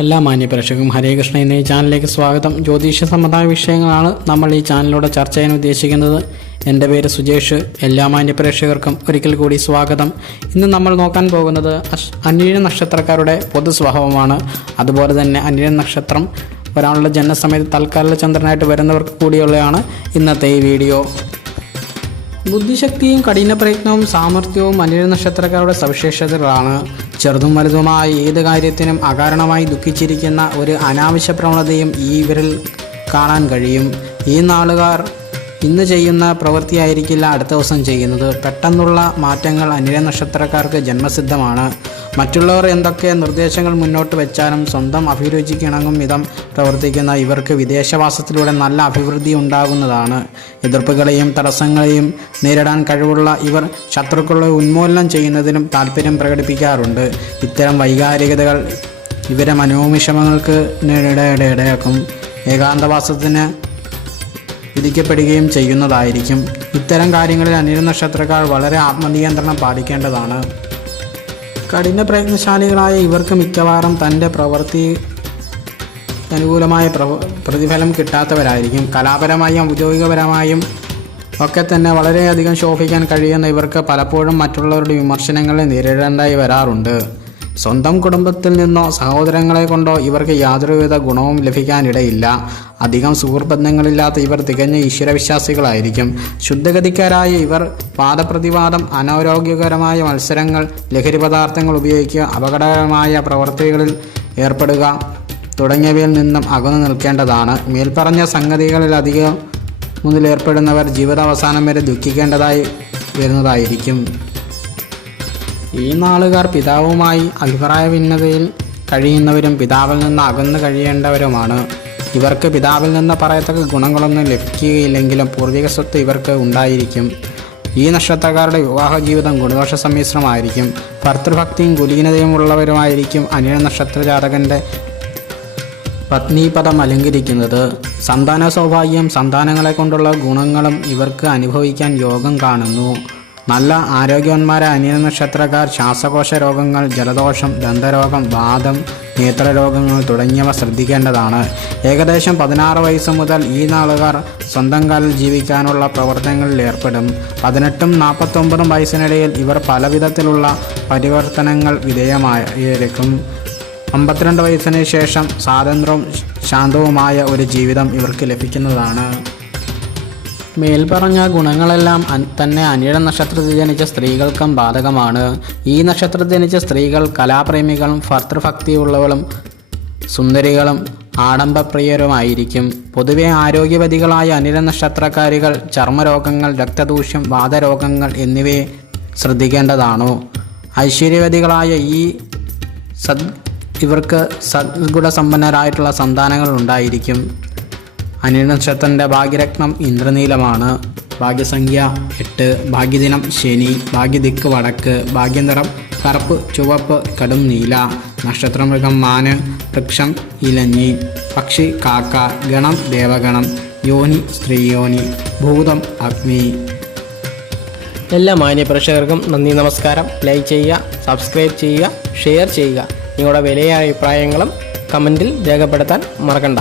എല്ലാ ഹരേ കൃഷ്ണ എന്ന ഈ ചാനലിലേക്ക് സ്വാഗതം. ജ്യോതിഷ സംബന്ധമായ വിഷയങ്ങളാണ് നമ്മൾ ഈ ചാനലിലൂടെ ചർച്ച ചെയ്യാൻ ഉദ്ദേശിക്കുന്നത്. എന്റെ പേര് സുജേഷ്. എല്ലാ മാന്യപ്രേക്ഷകർക്കും ഒരിക്കൽ കൂടി സ്വാഗതം. ഇന്ന് നമ്മൾ നോക്കാൻ പോകുന്നത് അന്യ നക്ഷത്രക്കാരുടെ പൊതു സ്വഭാവമാണ് അതുപോലെ തന്നെ അന്യ നക്ഷത്രം വരാനുള്ള ജനനസമയത്ത് തൽക്കാല ചന്ദ്രനായിട്ട് വരുന്നവർക്ക് കൂടിയുള്ളതാണ് ഇന്നത്തെ ഈ വീഡിയോ. ബുദ്ധിശക്തിയും കഠിന പ്രയത്നവും സാമർഥ്യവും മലയാള നക്ഷത്രക്കാരുടെ സവിശേഷതകളാണ്. ചെറുതും വലുതുമായ ഏത് കാര്യത്തിനും അകാരണമായി ദുഃഖിച്ചിരിക്കുന്ന ഒരു അനാവശ്യ പ്രവണതയും ഈ ഇവരിൽ കാണാൻ കഴിയും. ഈ നാളുകാർ ഇന്ന് ചെയ്യുന്ന പ്രവൃത്തിയായിരിക്കില്ല അടുത്ത ദിവസം ചെയ്യുന്നത്. പെട്ടെന്നുള്ള മാറ്റങ്ങൾ അനിഴ നക്ഷത്രക്കാർക്ക് ജന്മസിദ്ധമാണ്. മറ്റുള്ളവർ എന്തൊക്കെ നിർദ്ദേശങ്ങൾ മുന്നോട്ട് വെച്ചാലും സ്വന്തം അഭിരുചിക്കിണങ്ങും വിധം പ്രവർത്തിക്കുന്ന ഇവർക്ക് വിദേശവാസത്തിലൂടെ നല്ല അഭിവൃദ്ധി ഉണ്ടാകുന്നതാണ്. എതിർപ്പുകളെയും തടസ്സങ്ങളെയും നേരിടാൻ കഴിവുള്ള ഇവർ ശത്രുക്കളെ ഉന്മൂലനം ചെയ്യുന്നതിനും താല്പര്യം പ്രകടിപ്പിക്കാറുണ്ട്. ഇത്തരം വൈകാരികതകൾ ഇവരെ മനോവിഷമങ്ങൾക്ക് ഇടയാക്കും ഏകാന്തവാസത്തിന് വിധിക്കപ്പെടുകയും ചെയ്യുന്നതായിരിക്കും. ഇത്തരം കാര്യങ്ങളിൽ അനിരുന്ന നക്ഷത്രക്കാർ വളരെ ആത്മനിയന്ത്രണം പാലിക്കേണ്ടതാണ്. കഠിന പ്രയത്നശാലികളായ ഇവർക്ക് മിക്കവാറും തന്റെ പ്രവൃത്തി അനുകൂലമായ പ്രവ പ്രതിഫലം കിട്ടാത്തവരായിരിക്കും. കലാപരമായും ഔദ്യോഗികപരമായും ഒക്കെ തന്നെ വളരെയധികം ശോഭിക്കാൻ കഴിയുന്ന ഇവർക്ക് പലപ്പോഴും മറ്റുള്ളവരുടെ വിമർശനങ്ങളെ നേരിടേണ്ടായി വരാറുണ്ട്. സ്വന്തം കുടുംബത്തിൽ നിന്നോ സഹോദരങ്ങളെ കൊണ്ടോ ഇവർക്ക് യാതൊരുവിധ ഗുണവും ലഭിക്കാനിടയില്ല. അധികം സുഹൃബന്ധങ്ങളില്ലാത്ത ഇവർ തികഞ്ഞ ഈശ്വരവിശ്വാസികളായിരിക്കും. ശുദ്ധഗതിക്കാരായ ഇവർ വാദപ്രതിവാദം അനാരോഗ്യകരമായ മത്സരങ്ങൾ ലഹരി പദാർത്ഥങ്ങൾ ഉപയോഗിക്കുക അപകടകരമായ പ്രവർത്തികളിൽ ഏർപ്പെടുക തുടങ്ങിയവയിൽ നിന്നും അകന്നു നിൽക്കേണ്ടതാണ്. മേൽപ്പറഞ്ഞ സംഗതികളിലധികം മുതലേർപ്പെടുന്നവർ ജീവിതാവസാനം വരെ ദുഃഖിക്കേണ്ടതായി വരുന്നതായിരിക്കും. ഈ നാളുകാർ പിതാവുമായി അഭിപ്രായ ഭിന്നതയിൽ കഴിയുന്നവരും പിതാവിൽ നിന്ന് അകന്നു കഴിയേണ്ടവരുമാണ്. ഇവർക്ക് പിതാവിൽ നിന്ന് പറയത്തക്ക ഗുണങ്ങളൊന്നും ലഭിക്കുകയില്ലെങ്കിലും പൂർവിക സ്വത്ത് ഇവർക്ക് ഉണ്ടായിരിക്കും. ഈ നക്ഷത്രക്കാരുടെ വിവാഹ ജീവിതം ഗുണദോഷ സമ്മിശ്രമായിരിക്കും. ഭർത്തൃഭക്തിയും കുലീനതയും ഉള്ളവരുമായിരിക്കും അനിഴ നക്ഷത്ര ജാതകന്റെ പത്നീപദം അലങ്കരിക്കുന്നത്. സന്താന സൗഭാഗ്യം സന്താനങ്ങളെ കൊണ്ടുള്ള ഗുണങ്ങളും ഇവർക്ക് അനുഭവിക്കാൻ യോഗം കാണുന്നു. നല്ല ആരോഗ്യവാന്മാരെ അനിയ നക്ഷത്രക്കാർ ശ്വാസകോശ രോഗങ്ങൾ ജലദോഷം ദന്തരോഗം വാദം നേത്രരോഗങ്ങൾ തുടങ്ങിയവ ശ്രദ്ധിക്കേണ്ടതാണ്. ഏകദേശം പതിനാറ് വയസ്സ് മുതൽ ഈ നാളുകാർ സ്വന്തം കാലിൽ ജീവിക്കാനുള്ള പ്രവർത്തനങ്ങളിൽ ഏർപ്പെടും. പതിനെട്ടും നാൽപ്പത്തൊമ്പതും വയസ്സിനിടയിൽ ഇവർ പലവിധത്തിലുള്ള പരിവർത്തനങ്ങൾ വിധേയമായിരിക്കും അമ്പത്തിരണ്ട് വയസ്സിന് ശേഷം സ്വാതന്ത്ര്യവും ശാന്തവുമായ ഒരു ജീവിതം ഇവർക്ക് ലഭിക്കുന്നതാണ്. മേൽപ്പറഞ്ഞ ഗുണങ്ങളെല്ലാം തന്നെ അനിഴ നക്ഷത്രത്തിൽ ജനിച്ച സ്ത്രീകൾക്കും ബാധകമാണ്. ഈ നക്ഷത്രത്തിൽ ജനിച്ച സ്ത്രീകൾ കലാപ്രേമികളും ഭർത്തൃഭക്തിയുള്ളവളും സുന്ദരികളും ആഡംബപ്രിയരുമായിരിക്കും പൊതുവെ ആരോഗ്യവതികളായ അനിര നക്ഷത്രക്കാരികൾ ചർമ്മരോഗങ്ങൾ രക്തദൂഷ്യം വാതരോഗങ്ങൾ എന്നിവയെ ശ്രദ്ധിക്കേണ്ടതാണ്. ഐശ്വര്യവതികളായ ഈ സദ് ഇവർക്ക് സദ്ഗുണസമ്പന്നരായിട്ടുള്ള സന്താനങ്ങൾ ഉണ്ടായിരിക്കും. അനിനക്ഷത്രന്റെ ഭാഗ്യരത്നം ഇന്ദ്രനീലമാണ്. ഭാഗ്യസംഖ്യ എട്ട് ഭാഗ്യദിനം ശനി ഭാഗ്യദിക്ക് വടക്ക് ഭാഗ്യനിറം കറുപ്പ് ചുവപ്പ് കടും നീല നക്ഷത്രമൃഗം മാന് വൃക്ഷം ഇലഞ്ഞി പക്ഷി കാക്ക ഗണം ദേവഗണം യോനി സ്ത്രീയോനി ഭൂതം അഗ്നി. എല്ലാ മാന്യ പ്രേക്ഷകർക്കും നന്ദി നമസ്കാരം. ലൈക്ക് ചെയ്യുക സബ്സ്ക്രൈബ് ചെയ്യുക ഷെയർ ചെയ്യുക. നിങ്ങളുടെ വിലയായ അഭിപ്രായങ്ങളും കമന്റിൽ രേഖപ്പെടുത്താൻ മറക്കണ്ട.